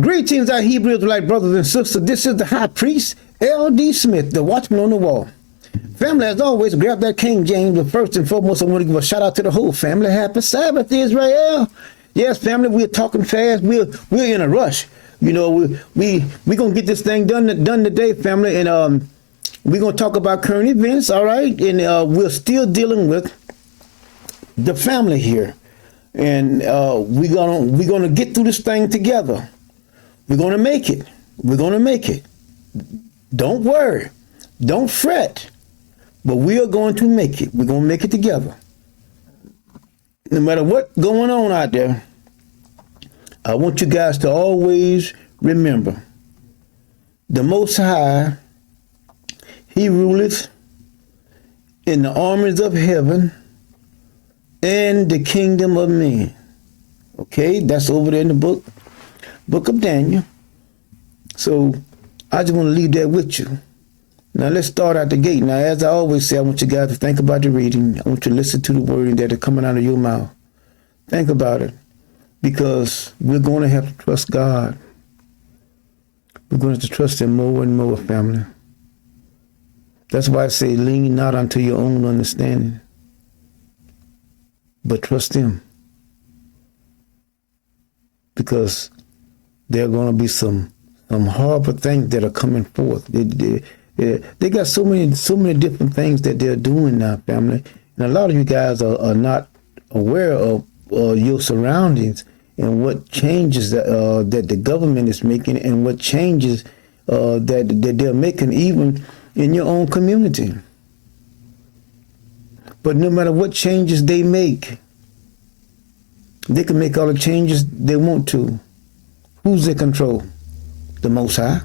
Greetings, our Hebrew Israelite brothers and sisters. This is the high priest, L.D. Smith, the watchman on the wall. Family, as always, grab that King James. But first and foremost, I want to give a shout out to the whole family. Happy Sabbath, Israel. Yes, family, we're talking fast. We're in a rush. You know, we're going to get this thing done today, family. And we're going to talk about current events, all right? And we're still dealing with the family here. And we're gonna get through this thing together. We're going to make it. We're going to make it. Don't worry. Don't fret. But we are going to make it. We're going to make it together. No matter what's going on out there, I want you guys to always remember, the Most High, He ruleth in the armies of heaven and the kingdom of men. Okay, that's over there in the book of Daniel. So I just want to leave that with you. Now let's start out the gate. Now, as I always say, I want you guys to think about the reading. I want you to listen to the word that are coming out of your mouth. Think about it, because we're going to have to trust God. We're going to have to trust Him more and more, family. That's why I say lean not unto your own understanding, but trust Him. Because there are going to be some horrible things that are coming forth. They got so many different things that they're doing now, family. And a lot of you guys are not aware of your surroundings and what changes that the government is making, and what changes that they're making even in your own community. But no matter what changes they make, they can make all the changes they want to. Who's in control? The Most High.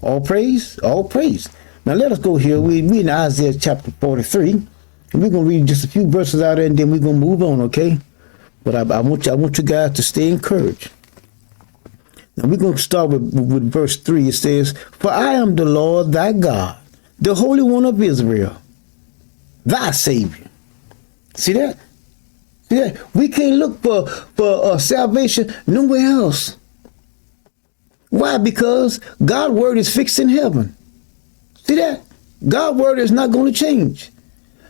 All praise, all praise. Now let us go here. We in Isaiah chapter 43, and we're gonna read just a few verses out there, and then we're gonna move on, okay? But I want you guys to stay encouraged. Now we're gonna start with verse 3. It says, "For I am the Lord thy God, the Holy One of Israel, thy Savior." See that? See that? We can't look for salvation nowhere else. Why? Because God's word is fixed in heaven. See that? God's word is not going to change.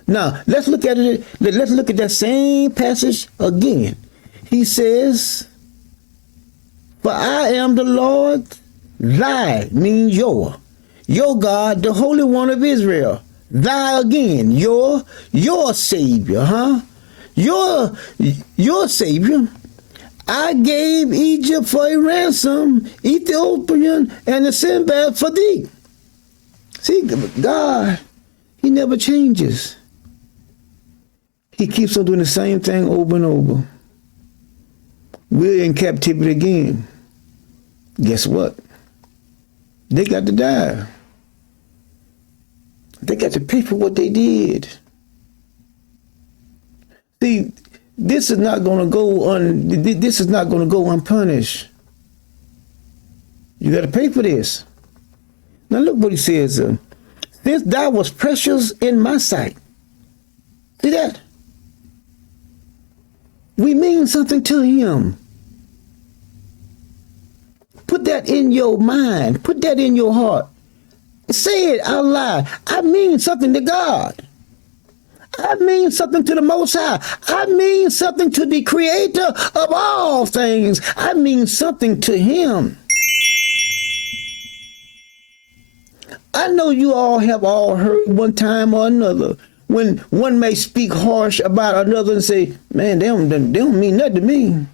Now, let's look at it. Let's look at that same passage again. He says, "For I am the Lord, thy," means your God, the Holy One of Israel. Thy again, your Savior, huh? Your Savior. I gave Egypt for a ransom, Ethiopian and the Sinbad for thee. See, God, He never changes. He keeps on doing the same thing over and over. We're in captivity again. Guess what? They got to die. They got to pay for what they did. See, this is not going to go unpunished. You got to pay for this. Now look what he says. "Since thou was precious in my sight." See that? We mean something to Him. Put that in your mind. Put that in your heart. Say it out loud. I mean something to God. I mean something to the Most High. I mean something to the Creator of all things. I mean something to Him. I know you all have heard one time or another when one may speak harsh about another and say, "Man, they don't mean nothing to me."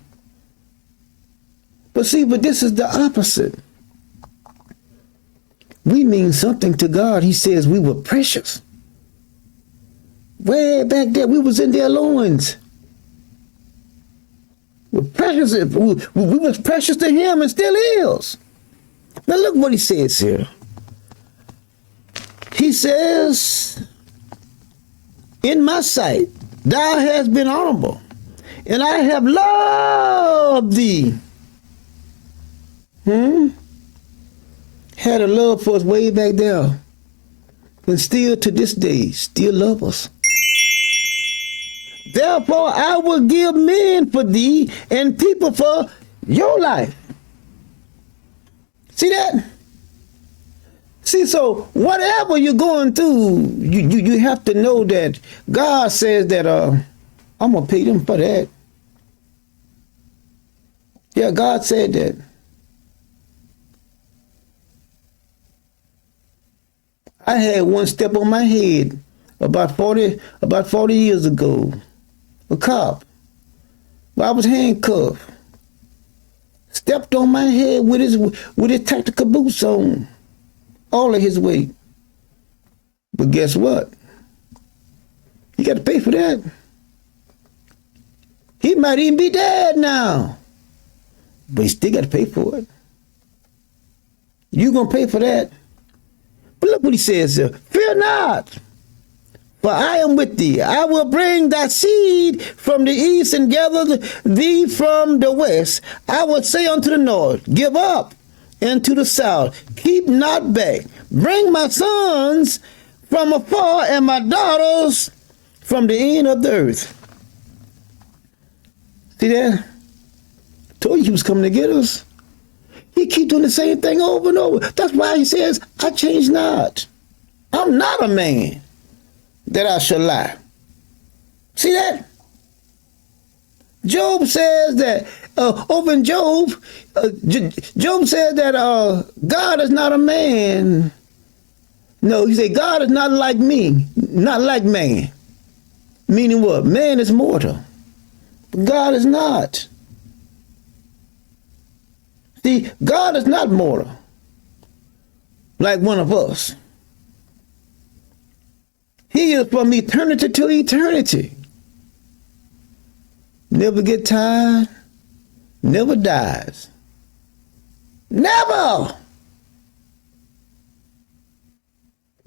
But this is the opposite. We mean something to God. He says we were precious. Way back there, we was in their loins. We're precious. We was precious to Him and still is. Now look what He says here. He says, "In my sight, thou hast been honorable, and I have loved thee." Had a love for us way back there, and still to this day, still love us. "Therefore I will give men for thee and people for your life." See that? See, so whatever you're going through, you have to know that God says that I'm gonna pay them for that. Yeah, God said that. I had one step on my head about 40 years ago. A cop. I was handcuffed. Stepped on my head with his tactical boots on. All of his weight. But guess what? He got to pay for that. He might even be dead now. But he still got to pay for it. You going to pay for that? But look what he says here. Fear not, for I am with thee. I will bring thy seed from the east and gather thee from the west. I will say unto the north, give up, and to the south, keep not back. Bring my sons from afar and my daughters from the end of the earth. See that? Told you he was coming to get us. He keep doing the same thing over and over. That's why he says, I change not. I'm not a man that I shall lie. See that? Job says that, over in Job, Job said that God is not a man. No, he said, God is not like me, not like man. Meaning what? Man is mortal. God is not. See, God is not mortal, like one of us. He is from eternity to eternity. Never get tired, never dies. Never!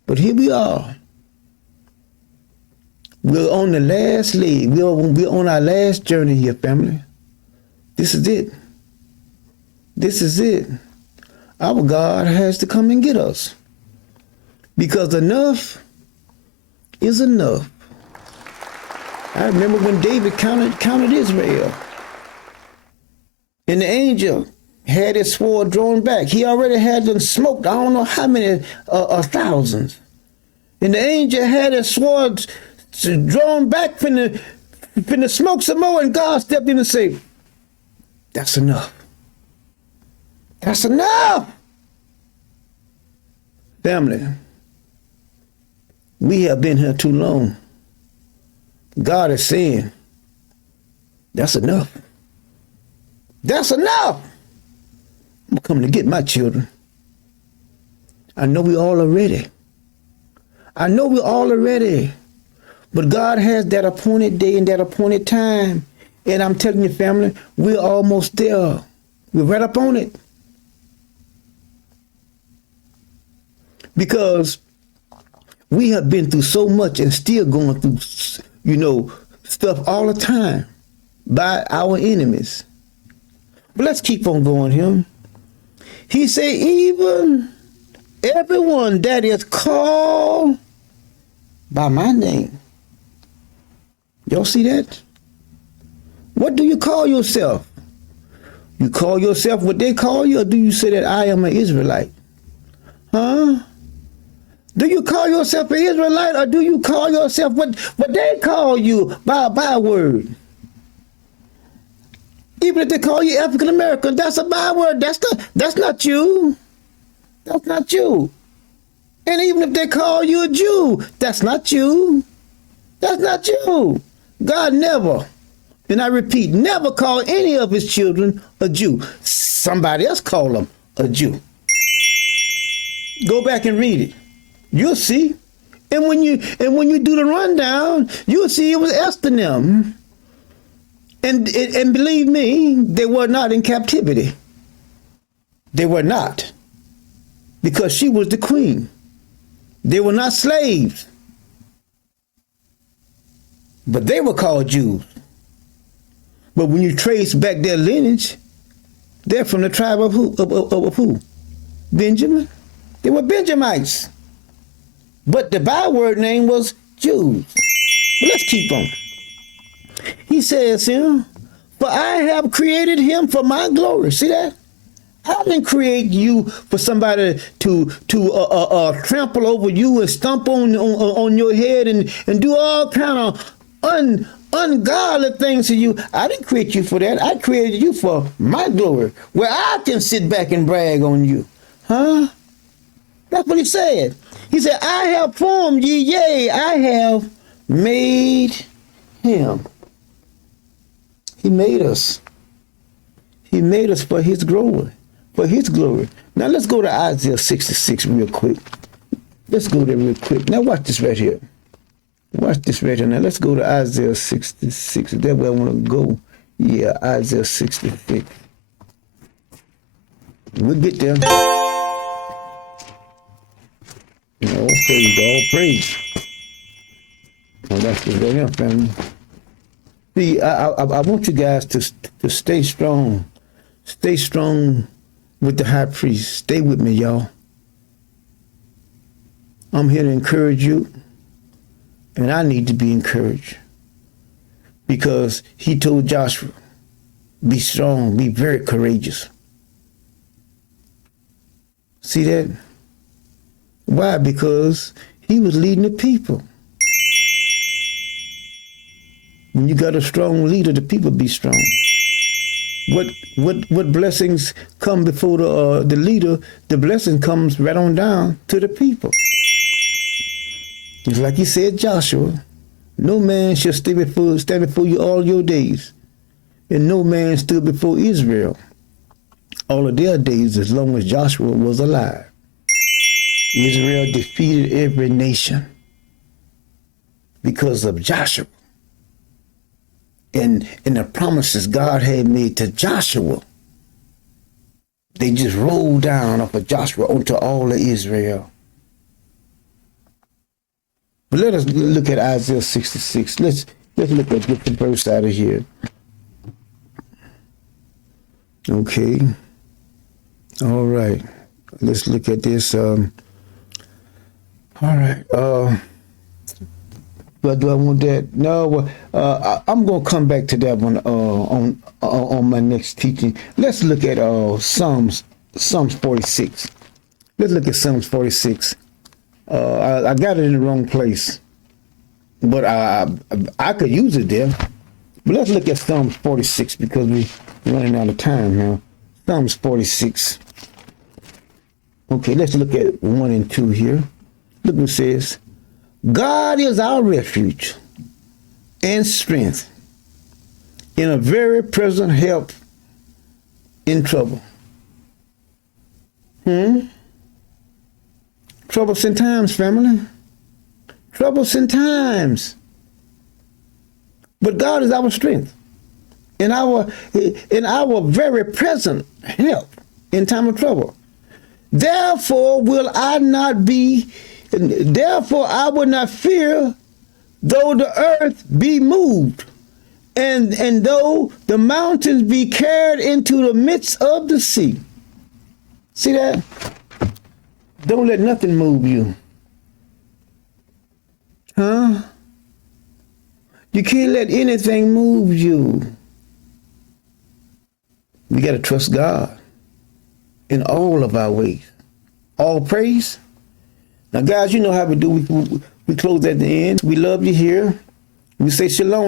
But here we are. We're on the last leg. We're on our last journey here, family. This is it. This is it. Our God has to come and get us. Because enough is enough. I remember when David counted Israel. And the angel had his sword drawn back. He already had them smoked, I don't know how many thousands. And the angel had his sword drawn back from the smoke some more, and God stepped in and said, that's enough. That's enough. Family, we have been here too long. God is saying, that's enough. That's enough. I'm coming to get my children. I know we all are ready. I know we all are ready. But God has that appointed day and that appointed time. And I'm telling you, family, we're almost there. We're right up on it. Because we have been through so much and still going through, stuff all the time by our enemies. But let's keep on going here. He said, even everyone that is called by my name. Y'all see that? What do you call yourself? You call yourself what they call you, or do you say that I am an Israelite? Huh? Do you call yourself an Israelite, or do you call yourself what they call you by a byword? Even if they call you African American, that's a byword. That's not you. That's not you. And even if they call you a Jew, that's not you. That's not you. God never, and I repeat, never called any of his children a Jew. Somebody else called them a Jew. Go back and read it. You'll see. And when you do the rundown, you'll see it was Esther and them. And believe me, they were not in captivity. They were not. Because she was the queen. They were not slaves. But they were called Jews. But when you trace back their lineage, they're from the tribe of who? Of who? Benjamin. They were Benjamites. But the byword name was Jews. But let's keep on. He says here, for I have created him for my glory. See that? I didn't create you for somebody to trample over you and stomp on your head and do all kind of ungodly things to you. I didn't create you for that. I created you for my glory, where I can sit back and brag on you. Huh? That's what he said. He said, I have formed ye, yea, I have made him. He made us. He made us for his glory. For his glory. Now let's go to Isaiah 66 real quick. Let's go there real quick. Now watch this right here. Watch this right here. Now let's go to Isaiah 66. That's where I want to go. Yeah, Isaiah 66. We'll get there. All praise, all praise. Well, that's just right here, family. See, I want you guys to stay strong. Stay strong with the high priest. Stay with me, y'all. I'm here to encourage you, and I need to be encouraged. Because he told Joshua, be strong, be very courageous. See that? Why? Because he was leading the people. When you got a strong leader, the people be strong. What blessings come before the leader? The blessing comes right on down to the people. It's like he said, Joshua, no man shall stand before you all your days, and no man stood before Israel all of their days as long as Joshua was alive. Israel defeated every nation because of Joshua. And the promises God had made to Joshua, they just rolled down off of Joshua onto all of Israel. But let us look at Isaiah 66. Let's look at the verse out of here. Okay. All right. Let's look at this. All right. But do I want that? No. I'm gonna come back to that one on my next teaching. Let's look at Psalms 46. Let's look at Psalms 46. I got it in the wrong place, but I could use it there. But let's look at Psalms 46 because we're running out of time now. Psalms 46. Okay, let's look at 1 and 2 here. Look what it says. God is our refuge and strength, in a very present help in trouble. Troublesome times, family. Troublesome times. But God is our strength, in our very present help in time of trouble. Therefore will I not be. Therefore I will not fear, though the earth be moved, and though the mountains be carried into the midst of the sea. See that? Don't let nothing move you. Huh? You can't let anything move you. We got to trust God in all of our ways. All praise. Now, guys, you know how we do. We close at the end. We love you here. We say shalom.